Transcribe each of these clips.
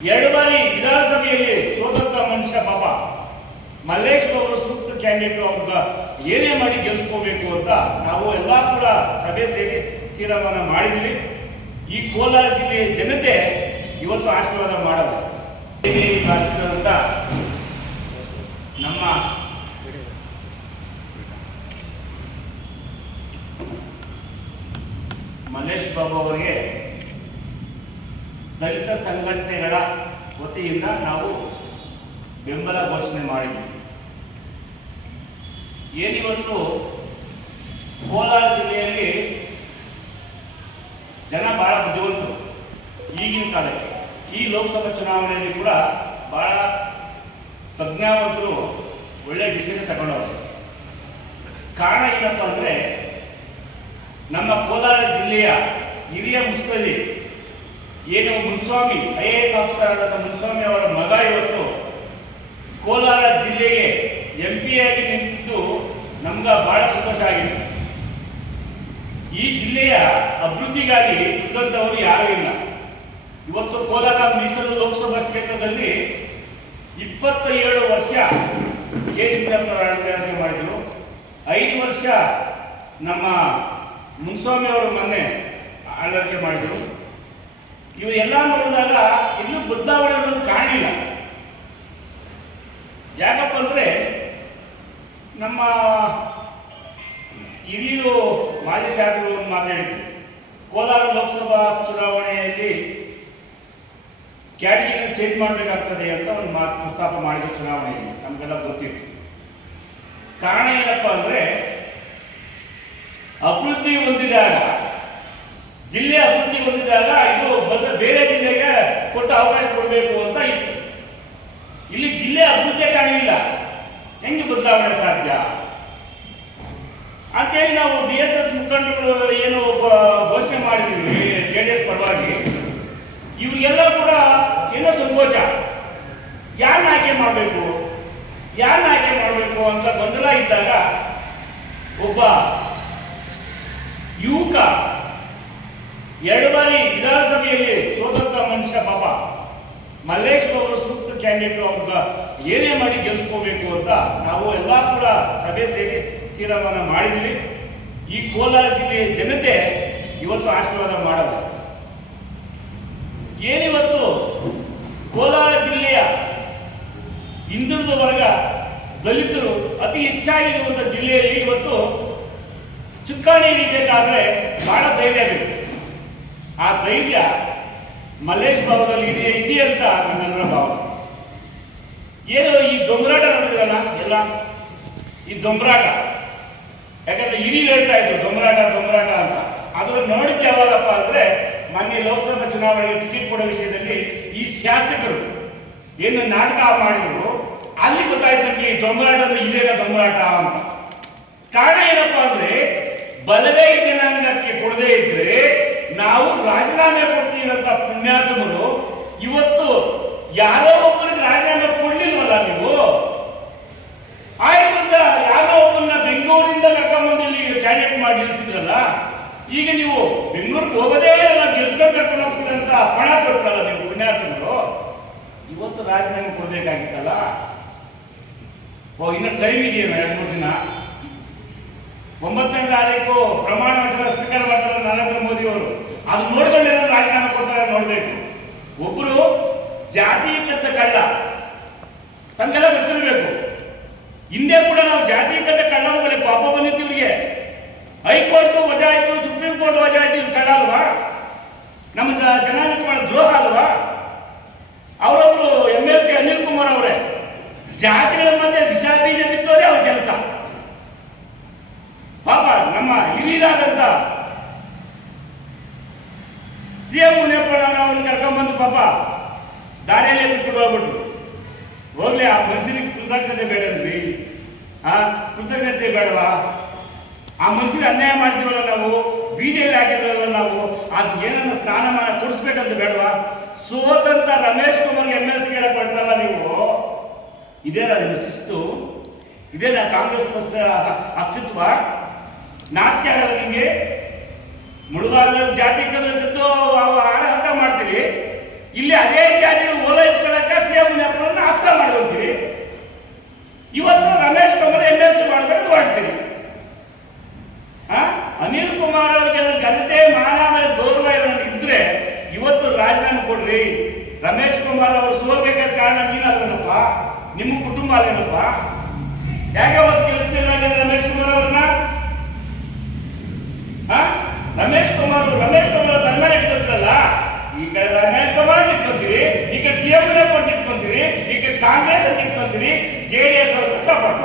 ಎರಡು ಬಾರಿ ವಿಧಾನಸಭೆಯಲ್ಲಿ ಸೋತಂತ ಮನುಷ್ಯ ಪಾಪ. ಮಲ್ಲೇಶ್ ಅವರು ಸೂಕ್ತ ಕ್ಯಾಂಡಿಡೇಟ್ ಅವ್ರ ಏನೇ ಮಾಡಿ ಗೆಲ್ಸ್ಕೋಬೇಕು ಅಂತ ನಾವು ಎಲ್ಲ ಕೂಡ ಸಭೆ ಸೇರಿ ತೀರ್ಮಾನ ಮಾಡಿದ್ವಿ. ಈ ಕೋಲಾರ ಜಿಲ್ಲೆಯ ಜನತೆ ಇವತ್ತು ಆಶೀರ್ವಾದ ಮಾಡಲ್ಲ. ಆಶೀರ್ವಾದ ನಮ್ಮ ಮಲ್ಲೇಶ್ ಬಾಬು ಅವರಿಗೆ ದಲಿತ ಸಂಘಟನೆಗಳ ವತಿಯಿಂದ ನಾವು ಬೆಂಬಲ ಘೋಷಣೆ ಮಾಡಿದ್ವಿ. ಏನಿವತ್ತು ಕೋಲಾರ ಜಿಲ್ಲೆಯಲ್ಲಿ ಜನ ಬಹಳ ಬುದ್ಧಿವಂತರು ಈಗಿನ ಕಾಲಕ್ಕೆ. ಈ ಲೋಕಸಭಾ ಚುನಾವಣೆಯಲ್ಲಿ ಕೂಡ ಬಹಳ ಪ್ರಜ್ಞಾವಂತರು ಒಳ್ಳೆ ಡಿಸಿಷನ್ ತಗೊಂಡವರು. ಕಾರಣ ಏನಪ್ಪ ಅಂದರೆ ನಮ್ಮ ಕೋಲಾರ ಜಿಲ್ಲೆಯ ಹಿರಿಯ ಮುಸ್ಲಿ ಏನು Munswamy I A S officer Munswamy ಅವರ ಮಗ ಇವತ್ತು ಕೋಲಾರ ಜಿಲ್ಲೆಗೆ ಎಂ ಪಿ ಆಗಿ ನಿಂತಿದ್ದು ನಮ್ಗೆ ಬಹಳ ಸಂತೋಷ ಆಗಿದೆ. ಈ ಜಿಲ್ಲೆಯ ಅಭಿವೃದ್ಧಿಗಾಗಿ ಇದ್ದಂಥವರು ಯಾರೂ ಇಲ್ಲ. ಇವತ್ತು ಕೋಲಾರ ಮೀಸಲು ಲೋಕಸಭಾ ಕ್ಷೇತ್ರದಲ್ಲಿ ಇಪ್ಪತ್ತ ಏಳು ವರ್ಷ ಕೆ. ಆಳ್ವಿಕೆ ಮಾಡಿದರು. ಐದು ವರ್ಷ ನಮ್ಮ ಮುನ್ಸ್ವಾಮಿ ಅವರು ಮೊನ್ನೆ ಆಳ್ವಿಕೆ ಮಾಡಿದರು. ಇವು ಎಲ್ಲ ನೋಡಿದಾಗ ಇನ್ನೂ ಅನ್ನೋದು ಕಾಣಲಿಲ್ಲ. ಯಾಕಪ್ಪ ಅಂದರೆ ನಮ್ಮ ಹಿರಿಯರು ಮಾಜಿ ಶಾಸಕರು ಮಾತಾಡಿದ್ರು. ಕೋಲಾರ ಲೋಕಸಭಾ ಚುನಾವಣೆಯಲ್ಲಿ ಕ್ಯಾಟಗಿರಿ ಚೇಂಜ್ ಮಾಡಬೇಕಾಗ್ತದೆ ಅಂತ ಒಂದು ಮಾತು ಪ್ರಸ್ತಾಪ ಮಾಡಿದ್ರು ಚುನಾವಣೆಯಲ್ಲಿ. ನಮಗೆಲ್ಲ ಗೊತ್ತಿತ್ತು. ಕಾರಣ ಏನಪ್ಪ ಅಂದರೆ ಅಭಿವೃದ್ಧಿ ಹೊಂದಿದಾಗ ಜಿಲ್ಲೆ ಅಭಿವೃದ್ಧಿ ಹೊಂದಿದಾಗ ಇದು ಬಂದ ಬೇರೆ ಜಿಲ್ಲೆಗೆ ಕೊಟ್ಟು ಅವಕಾಶ ಕೊಡಬೇಕು ಅಂತ ಇತ್ತು. ಇಲ್ಲಿ ಜಿಲ್ಲೆ ಅಭಿವೃದ್ಧಿ ಕಾಣಲಿಲ್ಲ ಹೆಂಗೆ ಬದಲಾವಣೆ ಸಾಧ್ಯ? ಅಂತೇಳಿ ನಾವು ಡಿ ಎಸ್ ಎಸ್ ಮುಖಂಡರು ಏನು ಘೋಷಣೆ ಮಾಡಿದ್ವಿ ಜೆ ಡಿ ಎಸ್ ಪರವಾಗಿ. ಇವರಿಗೆಲ್ಲ ಕೂಡ ಏನೋ ಸಂಕೋಚ. ಯಾರನ್ನ ಆಯ್ಕೆ ಮಾಡಬೇಕು? ಯಾರನ್ನ ಆಯ್ಕೆ ಮಾಡಬೇಕು ಅಂತ ಗೊಂದಲ ಇದ್ದಾಗ ಒಬ್ಬ ಯುವಕ ಎರಡು ಬಾರಿ ವಿಧಾನಸಭೆಯಲ್ಲಿ ಸೋತಂತ ಮನುಷ್ಯ ಪಾಪ. ಮಲ್ಲೇಶ್ ಅವರು ಸೂಕ್ತ ಕ್ಯಾಂಡಿಡೇಟ್ ಅವ್ರ ಏನೇ ಮಾಡಿ ಗೆಲ್ಸ್ಕೋಬೇಕು ಅಂತ ನಾವು ಎಲ್ಲ ಕೂಡ ಸಭೆ ಸೇರಿ ತೀರ್ಮಾನ ಮಾಡಿದ್ವಿ. ಈ ಕೋಲಾರ ಜಿಲ್ಲೆಯ ಜನತೆ ಇವತ್ತು ಆಶೀರ್ವಾದ ಮಾಡಲ್ಲ. ಏನಿವತ್ತು ಕೋಲಾರ ಜಿಲ್ಲೆಯ ಹಿಂದುಳಿದ ವರ್ಗ ದಲಿತರು ಅತಿ ಹೆಚ್ಚಾಗಿರುವಂಥ ಜಿಲ್ಲೆಯಲ್ಲಿ ಇವತ್ತು ಚುಕ್ಕಾಣಿ ಹಿಡಿಬೇಕಾದ್ರೆ ಬಹಳ ಧೈರ್ಯ ಬೇಕು ಆ ಧೈರ್ಯ ಮಲ್ಲೇಶ್ ಭಾವದಲ್ಲಿ ಇದೆ ಇದೆ ಅಂತ ನನ್ನ ಭಾವ ಏನು ಈ ದೊಂಬರಾಟ ನೋಡಿದ್ರಲ್ಲ ಎಲ್ಲ? ಈ ದೊಂಬರಾಟ ಯಾಕಂದ್ರೆ ಇಡೀ ಹೇಳ್ತಾ ಇದ್ರು ದೊಂಬರಾಟ ದೊಂಬರಾಟ ಅಂತ. ಅದನ್ನು ನೋಡಿದ್ದು ಯಾವಾಗಪ್ಪ ಅಂದ್ರೆ, ಮೊನ್ನೆ ಲೋಕಸಭಾ ಚುನಾವಣೆಗೆ ಟಿಕೆಟ್ ಕೊಡೋ ವಿಷಯದಲ್ಲಿ ಈ ಶಾಸಕರು ಏನು ನಾಟಕ ಮಾಡಿದ್ರು, ಅಲ್ಲಿ ಗೊತ್ತಾಯ್ತು ಈ ದೊಂಬರಾಟ ಅಂದ್ರೆ ಇದೇನ ದೊಂಬರಾಟ ಅಂತ. ಕಾರಣ ಏನಪ್ಪಾ ಅಂದ್ರೆ, ಬಲಗೈ ಜನಾಂಗಕ್ಕೆ ಕೊಡದೇ ಇದ್ರೆ ರಾಜೀನಾಮೆ ಕೊಡ್ತೀವಿ ಅಂತ ಪುಣ್ಯಾತ್ಮರು, ಇವತ್ತು ಯಾರೋ ಒಬ್ಬರಿಗೆ ರಾಜೀನಾಮೆ ಕೊಡ್ಲಿಲ್ವಲ್ಲ ನೀವು? ಆಯ್ತು ಯಾರೋ ಒಬ್ಬರನ್ನ ಬೆಂಗಳೂರಿಂದ ಕರ್ಕೊಂಡ್ಬಂದು ಇಲ್ಲಿ ಕ್ಯಾಂಡಿಡೇಟ್ ಮಾಡಿ ನಿಲ್ಲಿಸಿದ್ರಲ್ಲ ಈಗ ನೀವು ಬೆಂಗಳೂರಿಗೆ ಹೋಗೋದೇ ಇಲ್ಲ ಗೆಲ್ಸ್ಕೊಂಡು ಕರ್ಕೊಂಡು ಹೋಗ್ತೀರಿ ಅಂತ ಪಣ ಕೊಟ್ಟಲ್ಲ ನೀವು ಪುಣ್ಯಾತ್ಮರು? ಇವತ್ತು ರಾಜೀನಾಮೆ ಕೊಡ್ಬೇಕಾಗಿತ್ತಲ್ಲ? ಓ ಇನ್ನು ಟೈಮ್ ಇದೆಯಲ್ಲ ಎರಡು ಮೂರು ದಿನ? ಒಂಬತ್ತನೇ ತಾರೀಕು ಪ್ರಮಾಣ ವಚನ ಸ್ವೀಕಾರ ಅದು ನೋಡ್ಕೊಂಡು ಏನಾದ್ರು ರಾಜೀನಾಮೆ ಕೊಡ್ತಾರೆ ನೋಡ್ಬೇಕು. ಒಬ್ರು ಜಾತೀಯಕತ್ತ ಕಳ್ಳ ತಮಗೆಲ್ಲ ಗೊತ್ತಿರಬೇಕು. ಹಿಂದೆ ಕೂಡ ನಾವು ಜಾತೀಯಕತ್ತ ಕಳ್ಳ ಮೇಲೆ ಪಾಪ ಬಂದಿತ್ತು ಇವರಿಗೆ ಹೈಕೋರ್ಟ್ ವಜಾ ಆಯ್ತು, ಸುಪ್ರೀಂ ಕೋರ್ಟ್ ವಜಾ ಆಯ್ತು ಇವ್ರು ಕಳ್ಳ ಅಲ್ವಾ? ನಮ್ಮ ಜನಾಂಗ ಮಾಡೋ ದ್ರೋಹ ಅಲ್ವಾ? ಅವರೊಬ್ರು M L C Anil Kumar ಅವರೇ. ಜಾತಿಗಳ ಮಧ್ಯೆ ವಿಷ ಬೀಜ ಬಿತ್ತೋದೇ ಅವ್ರ ಕೆಲಸ ಪಾಪ ನಮ್ಮ ಹಿರಿಯರಾದಂತ ಸಿ ಎಂ ಮುನಿಯಪ್ಪಣ್ಣನವ್ರನ್ನ ಕರ್ಕೊಂಡ್ಬಂದು ಪಾಪ. ದಾರಿಯಲ್ಲೇ ಬಿಟ್ಬಿಟ್ಟು ಹೋಗ್ಬಿಟ್ರು. ಹೋಗ್ಲಿ, ಆ ಮನುಷ್ಯನಿಗೆ ಕೃತಜ್ಞತೆ ಬೇಡನ್ರಿ ಆ, ಕೃತಜ್ಞತೆ ಬೇಡವಾ? ಆ ಮನುಷ್ಯನ ಅನ್ಯಾಯ ಮಾಡ್ತೀವಲ್ಲ ನಾವು? ಬೀದಿಯಲ್ಲಿ ಹಾಕಿದ್ರಲ್ಲ ನಾವು? ಅದ್ ಏನನ್ನ ಸ್ನಾನಮಾನ ಕೊಡಿಸ್ಬೇಕಂತ ಬೇಡವಾ? ಸೋತಂತ ರಮೇಶ್ ಕುಮಾರ್ಗೆ ಎಂ ಎಸ್ ಸಿ ಕೊಡ್ತಲ್ಲ ನೀವು? ಇದೇನಾ ನಿಮ್ಮ ಶಿಸ್ತು? ಇದೇನಾ ಕಾಂಗ್ರೆಸ್ ಪಕ್ಷ ಅಸ್ತಿತ್ವ? ನಾಚಿಕೆ ಆಗಲ್ಲ ನಿಮಗೆ? ಮುಳುಗಾಲ ಜಾತಿ ಕಲಿತು ಆರಾಟ ಮಾಡ್ತೀರಿ. ಇಲ್ಲಿ ಅದೇ ಜಾತಿ ಓಲೈಸ್ಕೊಳ್ಳಕ ಸಿಎಂ ನೆಪರನ್ನ ಅಸ್ತ ಮಾಡ್ಕೊಂತೀರಿ. ಇವತ್ತು ರಮೇಶ್ ಕುಮಾರ್ ಎಂ ಎಸ್ ಮಾಡ್ಕೊಂಡು ಹೊರಡ್ತೀರಿ? ಅನಿಲ್ ಕುಮಾರ್ ಅವರಿಗೆ ಘನತೆ, ಮಾನ ಮೇಲೆ ಗೌರವ ಇದ್ರೆ ಇವತ್ತು ರಾಜೀನಾಮೆ ಕೊಡ್ರಿ. ರಮೇಶ್ ಕುಮಾರ್ ಅವರು ಸೋಲ್ಬೇಕಾದ ಕಾರಣ ನೀನಲ್ಲನಪ್ಪ ನಿಮ್ಮ ಕುಟುಂಬ ಅಲ್ಲೇನಪ್ಪ? ಯಾಕೆ ಅವತ್ತು ಕೆಲಸ ರಮೇಶ್ ಕುಮಾರ್ ಅವ್ರನ್ನ ಆ? ರಮೇಶ್ ಕುಮಾರ್ ರಮೇಶ್ ಕುಮಾರ್ ತನ್ಮೇಲೆ ಇಟ್ಕೊತಿರಲ್ಲ ಈ ಕಡೆ ರಮೇಶ್ ಕುಮಾರ್ ಇಟ್ಕೊಂತೀರಿ ಈಗ ಕಡೆ ಸಿಎಂ ಕೊಟ್ಟು ಇಟ್ಕೊಂತೀರಿ ಈಗ ಕಾಂಗ್ರೆಸ್ ಅಂತ ಇಟ್ಕೊಂತೀರಿ, ಜೆ ಡಿ ಎಸ್ ಅವ್ರಿಗೆ ಸಪೋರ್ಟ್?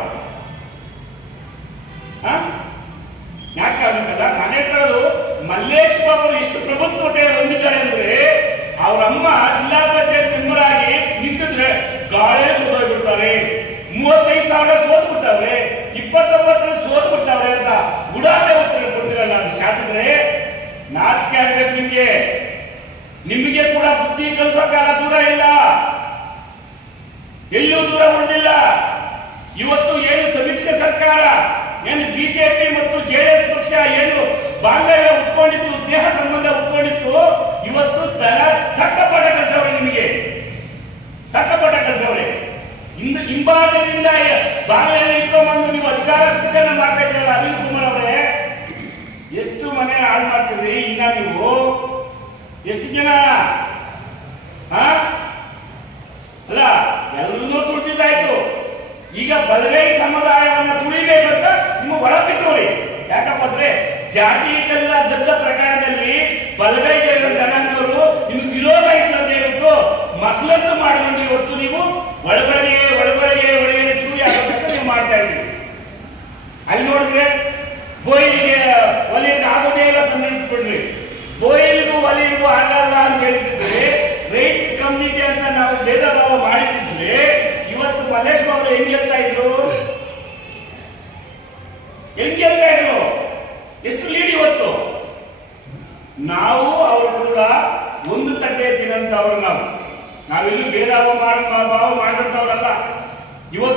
ಯಾಕೆ ಆಗ್ಬೇಕಲ್ಲ? ನಾನು ಹೇಳ್ತಾರದು ಮಲ್ಲೇಶ್ ಬಾಬು ಎಷ್ಟು ಪ್ರಭುತ್ವತೆ ಹೊಂದಿದ್ದಾರೆ ಅಂದ್ರೆ ಅವ್ರ ಅಮ್ಮ ಜಿಲ್ಲಾ ಪಂಚಾಯತ್ ಮೆಂಬರ್ ಆಗಿ ನಿಂತಿದ್ರೆ ಗಾಳಿ ಸೋತೋಗ್ಬಿಡ್ತಾರೆ ಮೂವತ್ತೈದು ಸಾವಿರ ಸೋತ್ ಬಿಟ್ಟವ್ರೆ ಇಪ್ಪತ್ತೊಂಬತ್ತರ ಸೋತ್ ಬಿಟ್ಟವ್ರೆ ಅಂತ ಉಡಾಟೆ ಉತ್ತರ ಕೊಡ್ತಿರಲ್ಲ ಶಾಸಕರೇ? ನಾಚಿಕೆ ಆಗ್ಬೇಕು ನಿಮ್ಗೆ. ನಿಮಗೆ ಕೂಡ ಬುದ್ಧಿ ಕಲಿಸೋ ಕಾಲ ದೂರ ಇಲ್ಲ. ಎಲ್ಲೂ ದೂರ ಉಳಿದಿಲ್ಲ ಇವತ್ತು ಏನು ಸಮೀಕ್ಷೆ ಸರ್ಕಾರ, ಏನು ಬಿಜೆಪಿ ಮತ್ತು ಜೆಡಿಎಸ್ ಪಕ್ಷ ಏನು ಬಾಂಧವ್ಯ ಉಟ್ಕೊಂಡಿತ್ತು, ಸ್ನೇಹ ಸಂಬಂಧ ಉಟ್ಕೊಂಡಿತ್ತು, ಇವತ್ತು ದನ ತಕ್ಕ ಪಾಠ ಕಲಿಸವ್ರೆ ನಿಮಗೆ. ತಕ್ಕ ಪಾಠ ಕಲಿಸವ್ರೆ ಇಂದು ಹಿಂಭಾಗದಿಂದ ಬಾಂಗ್ಲೆಯಲ್ಲಿ ಇಟ್ಕೊಂಡ್ಬಂದು ನೀವು ಅಧಿಕಾರ ಸಿದ್ಧನ ಮಾಡ್ತಾ ಇದ್ದೀರಲ್ಲ ಅನಿಲ್ ಕುಮಾರ್ ಅವರೇ. ಎಷ್ಟು ಮನೆ ಹಾಳು ಮಾಡ್ತೀರಿ ಈಗ ನೀವು ಎಷ್ಟು ಜನ? ಹಾ? ಅಲ್ಲ ಎಲ್ಲರೂ ತುಳಿದಿದ್ದಾಯ್ತು. ಈಗ ಬಲಗೈ ಸಮುದಾಯವನ್ನು ತುಳಿಬೇಕಂತ ನಿಮ್ಮ ಒಳ ಯಾಕಪ್ಪಂದ್ರೆ ಜಾತಿ ಕಲ್ಲ ಗದ್ದ ಪ್ರಕರಣದಲ್ಲಿ ಬಲಗೈ ಜನ ಜನಾಂಗದವರು ನಿಮ್ಗೆ ವಿರೋಧ ಇತ್ತು ಅಂತ ಹೇಳ್ಬಿಟ್ಟು ಮಸಲತ್ತು ಮಾಡಿಕೊಂಡು ಇವತ್ತು ನೀವು ಒಳಗಡೆಗೆ ಒಳಗಡೆಗೆ ಒಳಗೆ ಚೂರಿ ಆಗಬೇಕಂತ ನೀವು ಮಾಡ್ತಾ ಇದ್ದೀವಿ ಅಲ್ಲಿ ನೋಡಿದ್ರೆ ಬೋಯಿಗೆ ಒಲೆಗೆ ಆಗೋದೇ ಇಲ್ಲ ತಂದು ಇಟ್ಬಿಡ್ರಿ ಒಲಿಗೂ ಆಗಲ್ಲ ಅಂತ ಹೇಳಿದ್ರೆ ರೈಟ್ ಕಮ್ಯುನಿಟಿ ಅಂತ ನಾವು ಭೇದ ಭಾವ ಮಾಡಿದ್ರೆ ಇವತ್ತು ಮಲೇಶ್ ಅವರು ಹೆಂಗ್ ಗೆಲ್ತಾ ಇದ್ರು? ಹೆಂಗ್ ಇದ್ರು? ಎಷ್ಟು ಲೀಡ್ ಇವತ್ತು? ನಾವು ಅವರು ಕೂಡ ಒಂದು ತಟ್ಟೆ ತಿನ್ನಂತವ್ರು ನಾವು. ನಾವೆಲ್ಲೂ ಭೇದ ಭಾವ ಭಾವ ಮಾಡಿದಂತವ್ರಲ್ಲ. ಇವತ್ತು